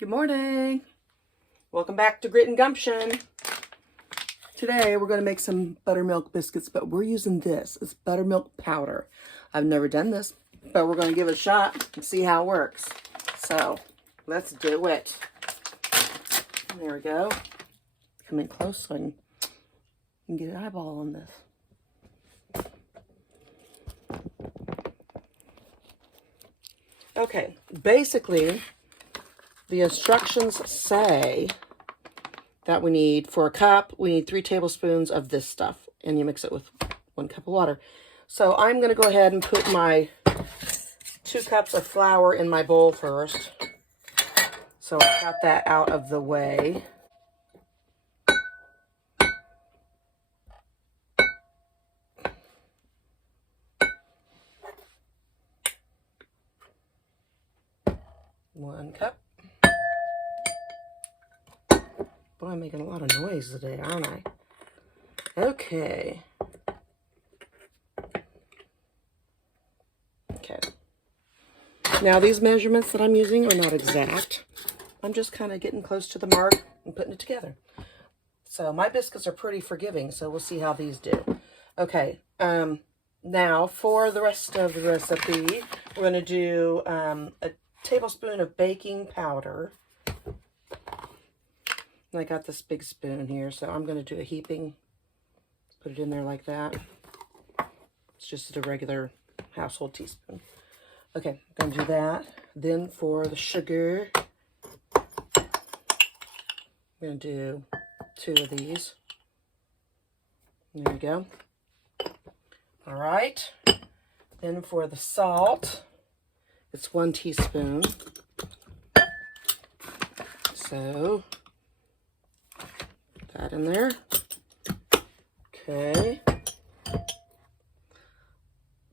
Good morning. Welcome back to Grit and Gumption. Today we're going to make some buttermilk biscuits, but we're using this. It's buttermilk powder. I've never done this, but we're going to give it a shot and see how it works. So let's do it. There we go. Come in close so I can get an eyeball on this. Okay, basically the instructions say that we need, for a cup, we need 3 tablespoons of this stuff, and you mix it with 1 cup of water. So I'm going to go ahead and put my 2 cups of flour in my bowl first. So I got that out of the way. One cup. Boy, I'm making a lot of noise today, aren't I? Okay. Okay. Now these measurements that I'm using are not exact. I'm just kind of getting close to the mark and putting it together. So my biscuits are pretty forgiving, so we'll see how these do. Okay. Now for the rest of the recipe, we're going to do a tablespoon of baking powder. And I got this big spoon here, so I'm going to do a heaping. Put it in there like that. It's just a regular household teaspoon. Okay, I'm going to do that. Then for the sugar, I'm going to do 2 of these. There we go. All right. Then for the salt, it's 1 teaspoon. So, put that in there. Okay.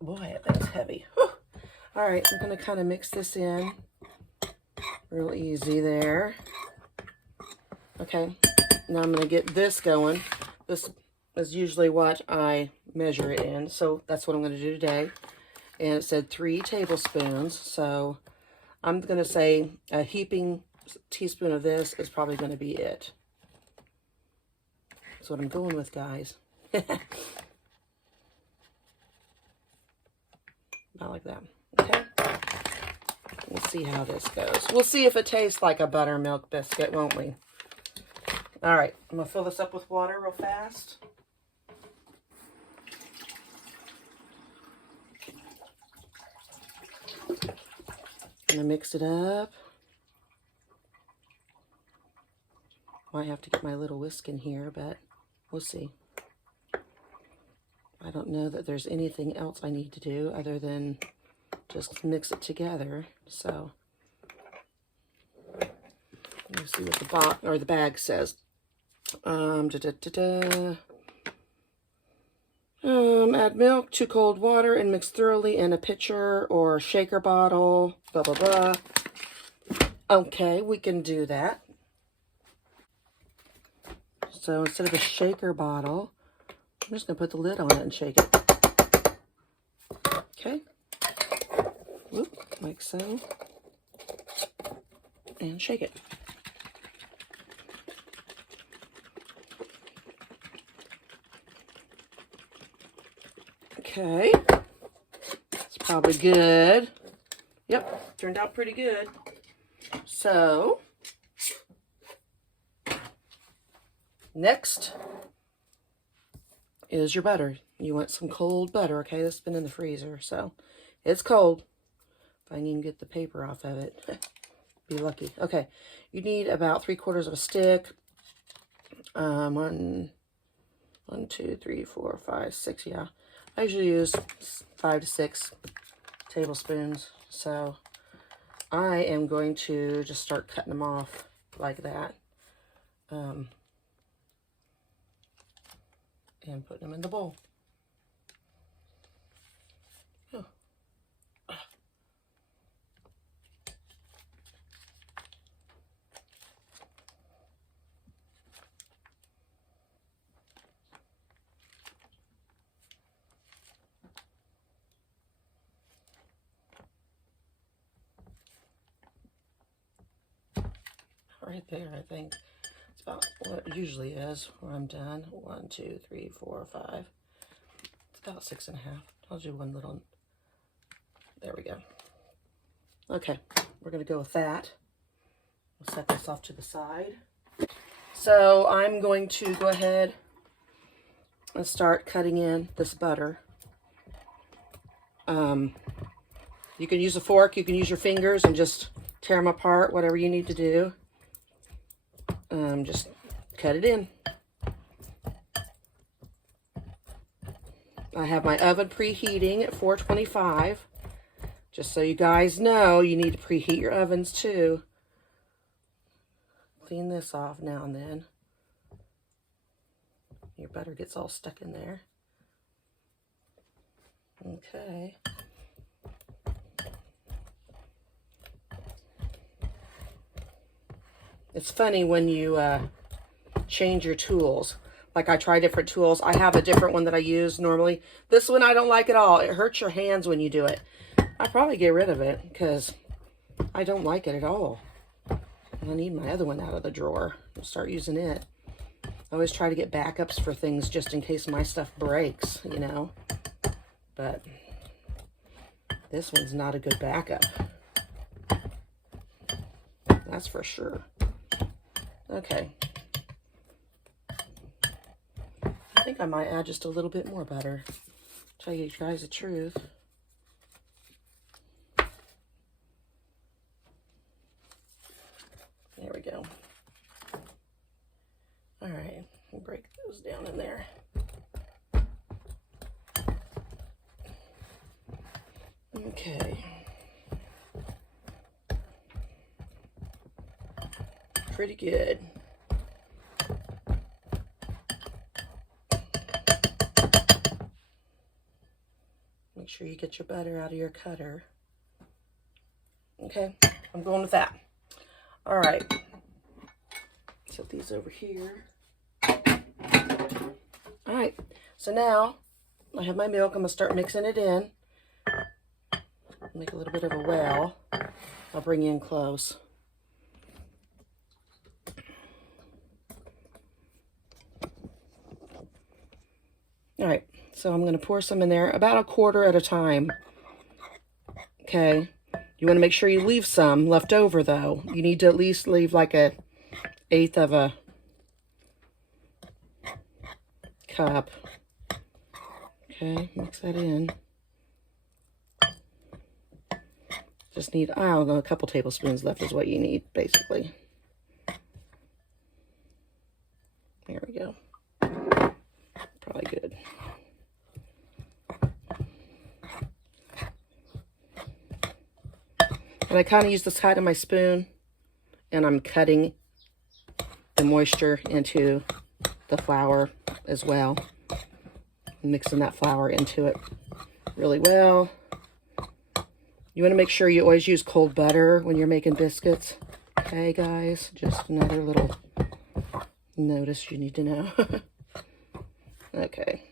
Boy, that's heavy. Whew. All right, I'm going to kind of mix this in real easy there. Okay, now I'm going to get this going. This is usually what I measure it in, so that's what I'm going to do today. And it said 3 tablespoons, so I'm going to say a heaping teaspoon of this is probably going to be it. That's what I'm going with, guys. Not like that. Okay. We'll see how this goes. We'll see if it tastes like a buttermilk biscuit, won't we? All right. I'm going to fill this up with water real fast. I'm going to mix it up. Might have to get my little whisk in here, but we'll see. I don't know that there's anything else I need to do other than just mix it together. So let's see what the box or the bag says. Add milk to cold water and mix thoroughly in a pitcher or shaker bottle. Blah blah blah. Okay, we can do that. So instead of a shaker bottle, I'm just going to put the lid on it and shake it. Okay. Whoop, like so. And shake it. Okay. It's probably good. Yep, turned out pretty good. So, next is your butter. You want some cold butter, okay? This has been in the freezer, so it's cold. If I can even get the paper off of it, be lucky. Okay, you need about 3/4 of a stick. 1, 2, 3, 4, 5, 6. Yeah, I usually use 5 to 6 tablespoons. So I am going to just start cutting them off like that. And putting them in the bowl. Oh. right there, I think. It's about what it usually is when I'm done. 1, 2, 3, 4, 5. It's about 6.5. I'll do one little. There we go. Okay, we're going to go with that. We'll set this off to the side. So I'm going to go ahead and start cutting in this butter. You can use a fork, you can use your fingers and just tear them apart, whatever you need to do. Just cut it in. I have my oven preheating at 425. Just so you guys know, you need to preheat your ovens too. Clean this off now and then. Your butter gets all stuck in there. Okay. It's funny when you change your tools. Like I try different tools. I have a different one that I use normally. This one I don't like at all. It hurts your hands when you do it. I'll probably get rid of it because I don't like it at all. I need my other one out of the drawer. I'll start using it. I always try to get backups for things just in case my stuff breaks, you know. But this one's not a good backup. That's for sure. Okay. I think I might add just a little bit more butter. Tell you guys the truth. There we go. All right, we'll break those down in there. Okay. Pretty good. Make sure you get your butter out of your cutter. Okay, I'm going with that. All right. Set these over here. All right, so now I have my milk. I'm gonna start mixing it in. Make a little bit of a well. I'll bring you in close. All right, so I'm gonna pour some in there, about a quarter at a time. Okay, you wanna make sure you leave some left over though. You need to at least leave like a 1/8 of a cup. Okay, mix that in. Just need, I don't know, a couple tablespoons left is what you need, basically. There we go. Probably good. And I kind of use the side of my spoon, and I'm cutting the moisture into the flour as well. Mixing that flour into it really well. You want to make sure you always use cold butter when you're making biscuits. Okay, guys? Just another little notice you need to know. Okay.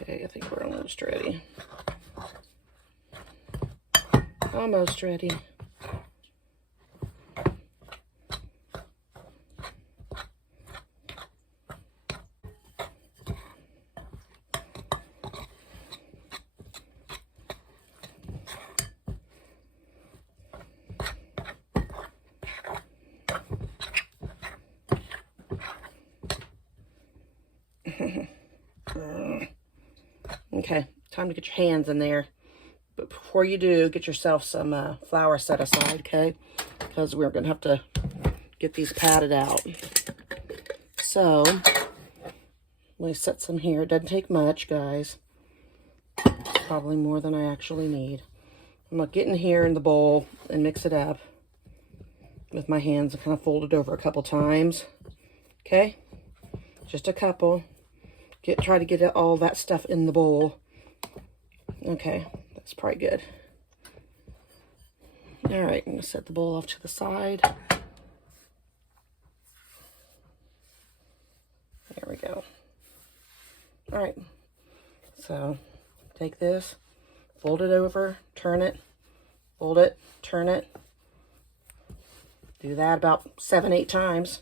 Okay, I think we're almost ready. Almost ready. Okay, time to get your hands in there. But before you do, get yourself some flour set aside, okay? Because we're going to have to get these patted out. So, let me set some here. It doesn't take much, guys. It's probably more than I actually need. I'm going to get in here in the bowl and mix it up with my hands and kind of fold it over a couple times. Okay? Just a couple. Try to get all that stuff in the bowl. Okay, that's probably good. All right, I'm gonna set the bowl off to the side. There we go. All right, so take this, fold it over, turn it, fold it, turn it. Do that about 7, 8 times.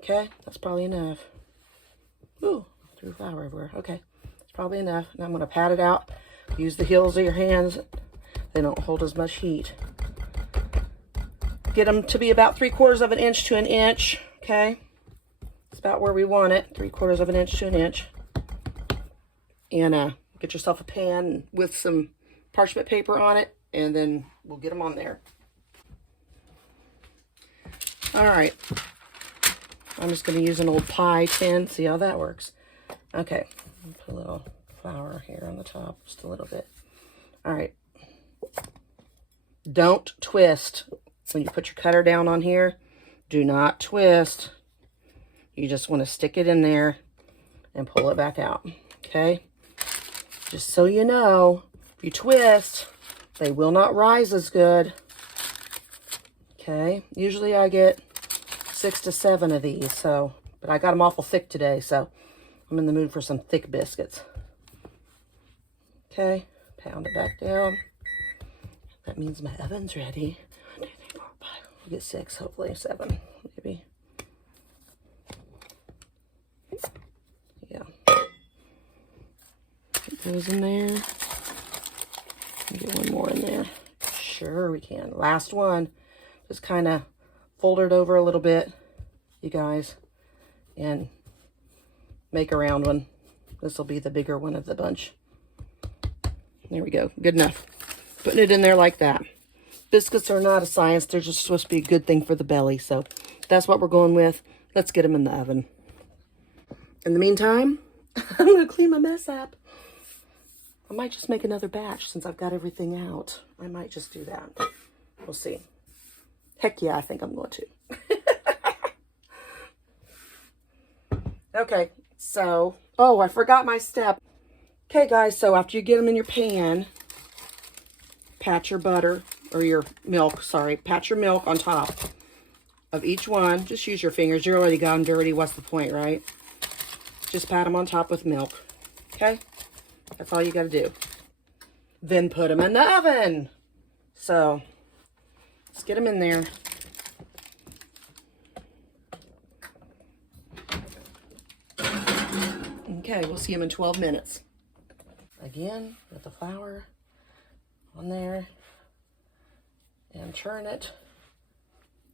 Okay, that's probably enough. Ooh, threw flour everywhere. Okay, it's probably enough. And I'm going to pat it out. Use the heels of your hands. They don't hold as much heat. Get them to be about 3/4 of an inch to an inch. Okay, it's about where we want it. 3/4 of an inch to an inch. And get yourself a pan with some parchment paper on it, and then we'll get them on there. All right. I'm just going to use an old pie tin. See how that works. Okay. Put a little flour here on the top. Just a little bit. All right. Don't twist. When you put your cutter down on here, do not twist. You just want to stick it in there and pull it back out. Okay? Just so you know, if you twist, they will not rise as good. Okay? Usually I get 6 to 7 of these, so, but I got them awful thick today, so I'm in the mood for some thick biscuits. Okay, pound it back down. That means my oven's ready. 1, 2, 3, 4, 5. We'll get 6, hopefully 7, maybe. Yeah. Get those in there. Get one more in there. Sure we can. Last one. Just kind of fold it over a little bit, you guys, and make a round one. This will be the bigger one of the bunch. There we go. Good enough. Putting it in there like that. Biscuits are not a science. They're just supposed to be a good thing for the belly. So that's what we're going with. Let's get them in the oven. In the meantime, I'm going to clean my mess up. I might just make another batch since I've got everything out. I might just do that. We'll see. Heck yeah, I think I'm going to. Okay, so, oh, I forgot my step. Okay, guys, so after you get them in your pan, pat your butter, or your milk, sorry, pat your milk on top of each one. Just use your fingers. You already got them dirty. What's the point, right? Just pat them on top with milk, okay? That's all you got to do. Then put them in the oven. So, let's get them in there. Okay, we'll see them in 12 minutes. Again, with the flour on there. And turn it.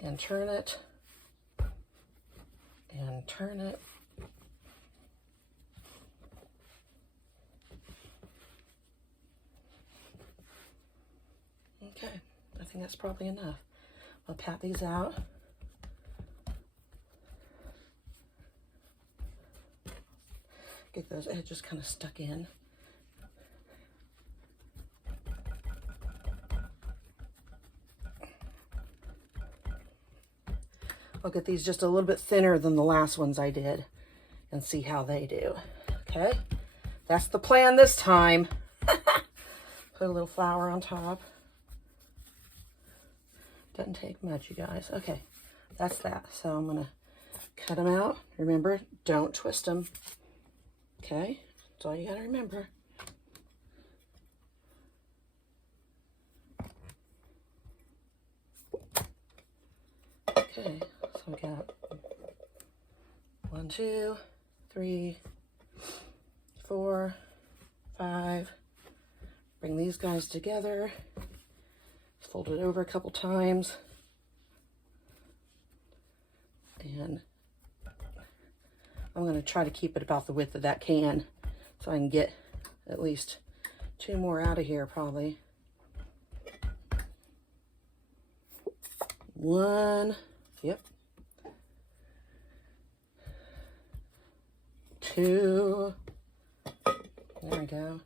And turn it. And turn it. Okay, I think that's probably enough. I'll pat these out. Get those edges kind of stuck in. I'll get these just a little bit thinner than the last ones I did and see how they do. Okay, that's the plan this time. Put a little flour on top. Doesn't take much, you guys. Okay, that's that. So I'm gonna cut them out. Remember, don't twist them. Okay, that's all you gotta remember. Okay, so we got 1, 2, 3, 4, 5. Bring these guys together. Fold it over a couple times. And I'm going to try to keep it about the width of that can so I can get at least 2 more out of here probably. 1, yep. 2, there we go.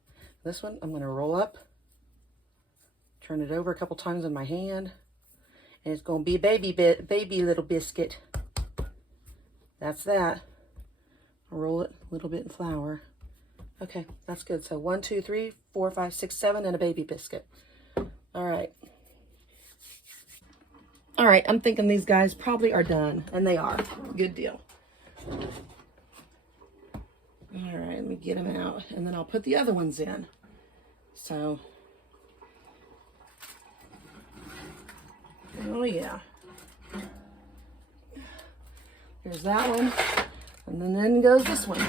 This one I'm going to roll up, turn it over a couple times in my hand, and it's going to be a baby little biscuit. That's that. I'll roll it a little bit in flour. Okay, that's good. So 1, 2, 3, 4, 5, 6, 7, and a baby biscuit. All right. All right, I'm thinking these guys probably are done, and they are. Good deal. All right, let me get them out, and then I'll put the other ones in. So, oh yeah. There's that one, and then goes this one.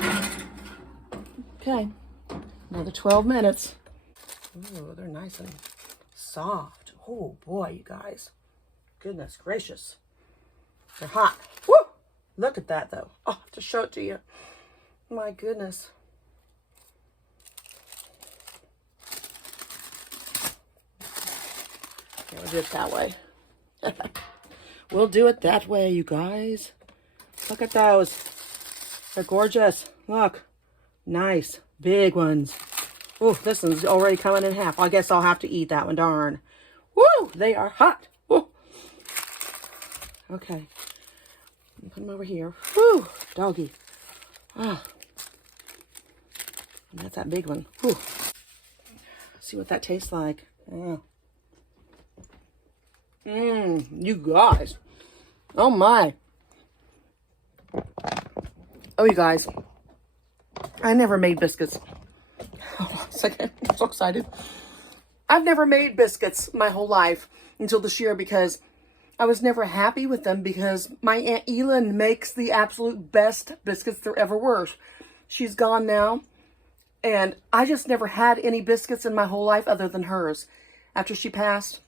Okay, another 12 minutes. Ooh, they're nice and soft. Oh boy, you guys. Goodness gracious. They're hot. Woo! Look at that though. Oh, I have to show it to you. My goodness. Okay, we'll do it that way. We'll do it that way, you guys. Look at those. They're gorgeous. Look. Nice. Big ones. Oh, this one's already coming in half. I guess I'll have to eat that one. Darn. Woo! They are hot. Woo! Okay. Put them over here. Woo! Doggy. Ah. And that's that big one. Woo. See what that tastes like. Oh. You guys. Oh my. Oh, you guys. I never made biscuits. Hold on a second. I'm so excited. I've never made biscuits my whole life until this year because I was never happy with them because my Aunt Elin makes the absolute best biscuits there ever were. She's gone now. And I just never had any biscuits in my whole life other than hers. After she passed,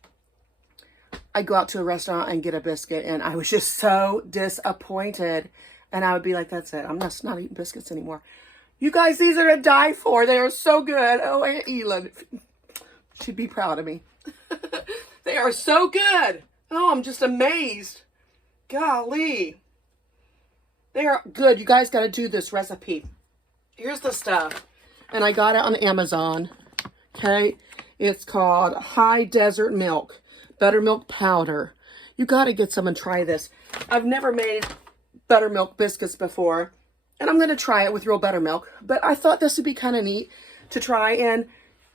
I'd go out to a restaurant and get a biscuit, and I was just so disappointed. And I would be like, that's it. I'm just not eating biscuits anymore. You guys, these are to die for. They are so good. Oh, Aunt Elin. She'd be proud of me. They are so good. Oh, I'm just amazed. Golly. They are good. You guys got to do this recipe. Here's the stuff. And I got it on Amazon. Okay. It's called High Desert Milk. Buttermilk powder. You got to get some and try this. I've never made buttermilk biscuits before. And I'm going to try it with real buttermilk. But I thought this would be kind of neat to try. And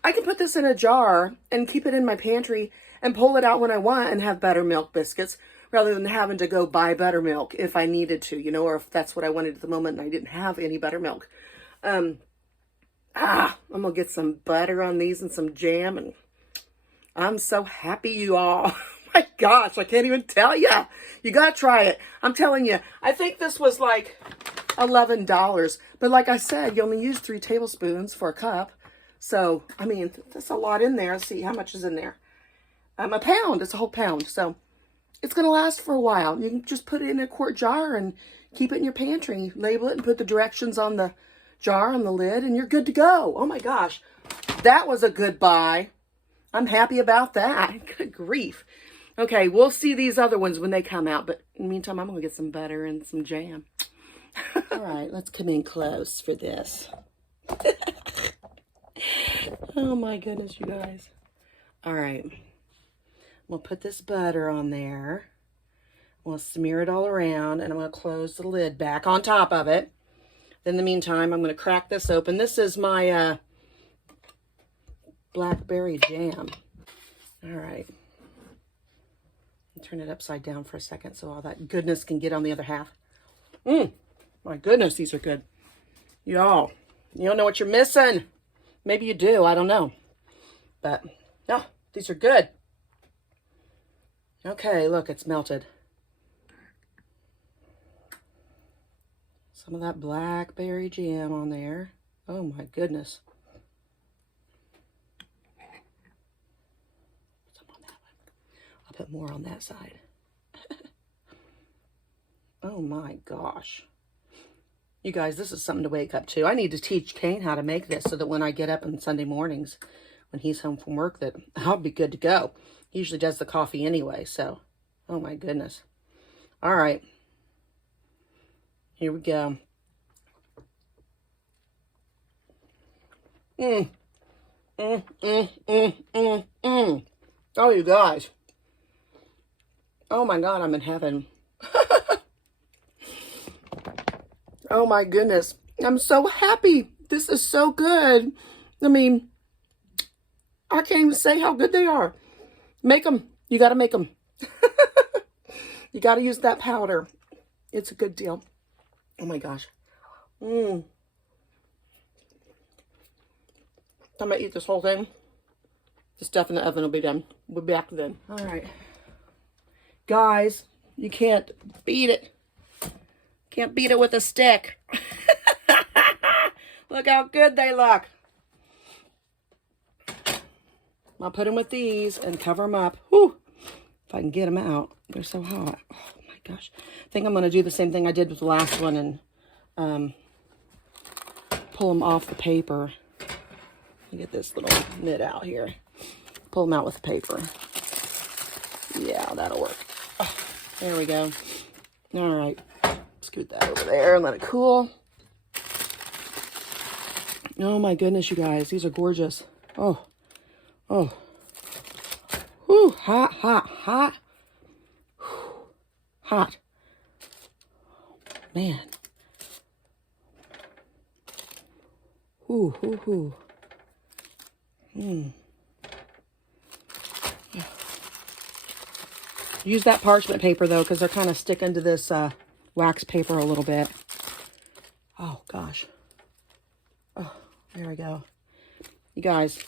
I can put this in a jar and keep it in my pantry and pull it out when I want and have buttermilk biscuits rather than having to go buy buttermilk if I needed to, you know, or if that's what I wanted at the moment and I didn't have any buttermilk. I'm going to get some butter on these and some jam, and I'm so happy, you all. My gosh, I can't even tell you. You got to try it. I'm telling you, I think this was like $11. But like I said, you only use 3 tablespoons for a cup. So, I mean, that's a lot in there. Let's see, how much is in there? A pound. It's a whole pound. So, it's going to last for a while. You can just put it in a quart jar and keep it in your pantry. Label it and put the directions on the jar on the lid, and you're good to go. Oh my gosh. That was a good buy. I'm happy about that. Good grief. Okay, we'll see these other ones when they come out. But in the meantime, I'm going to get some butter and some jam. All right, let's come in close for this. Oh my goodness, you guys. All right. We'll put this butter on there. We'll smear it all around, and I'm going to close the lid back on top of it. In the meantime, I'm going to crack this open. This is my blackberry jam. All right. Turn it upside down for a second so all that goodness can get on the other half. My goodness, these are good. Y'all, you don't know what you're missing. Maybe you do. I don't know. But, no, these are good. Okay, look, it's melted. Some of that blackberry jam on there. Oh my goodness. Some on that one. I'll put more on that side. Oh my gosh. You guys, this is something to wake up to. I need to teach Kane how to make this so that when I get up on Sunday mornings, when he's home from work, that I'll be good to go. He usually does the coffee anyway, so. Oh my goodness. All right. Here we go. Oh, you guys. Oh my God, I'm in heaven. Oh my goodness. I'm so happy. This is so good. I mean, I can't even say how good they are. Make them. You got to make them. You got to use that powder. It's a good deal. Oh my gosh. I'm going to eat this whole thing. The stuff in the oven will be done. We'll be back then. All right. Guys, you can't beat it. Can't beat it with a stick. Look how good they look. I'll put them with these and cover them up. Whew. If I can get them out. They're so hot. Oh my gosh. I think I'm going to do the same thing I did with the last one and pull them off the paper. Let me get this little nit out here. Pull them out with the paper. Yeah, that'll work. Oh, there we go. All right. Scoot that over there and let it cool. Oh my goodness, you guys. These are gorgeous. Oh. Oh. Whew. Hot, hot, hot. Whew. Hot. Man. Ooh, ooh, ooh. Use that parchment paper though, because they're kind of sticking to this wax paper a little bit. Oh gosh. Oh, there we go. You guys.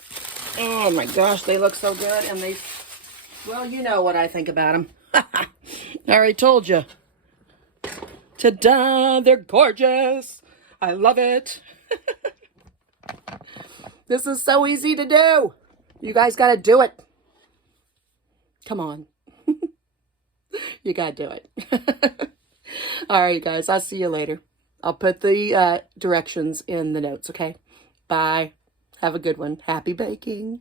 Oh my gosh, they look so good, and they. Well, you know what I think about them. I already told you. Ta-da! They're gorgeous. I love it. This is so easy to do. You guys got to do it. Come on. You got to do it. All right, guys. I'll see you later. I'll put the directions in the notes, okay? Bye. Have a good one. Happy baking.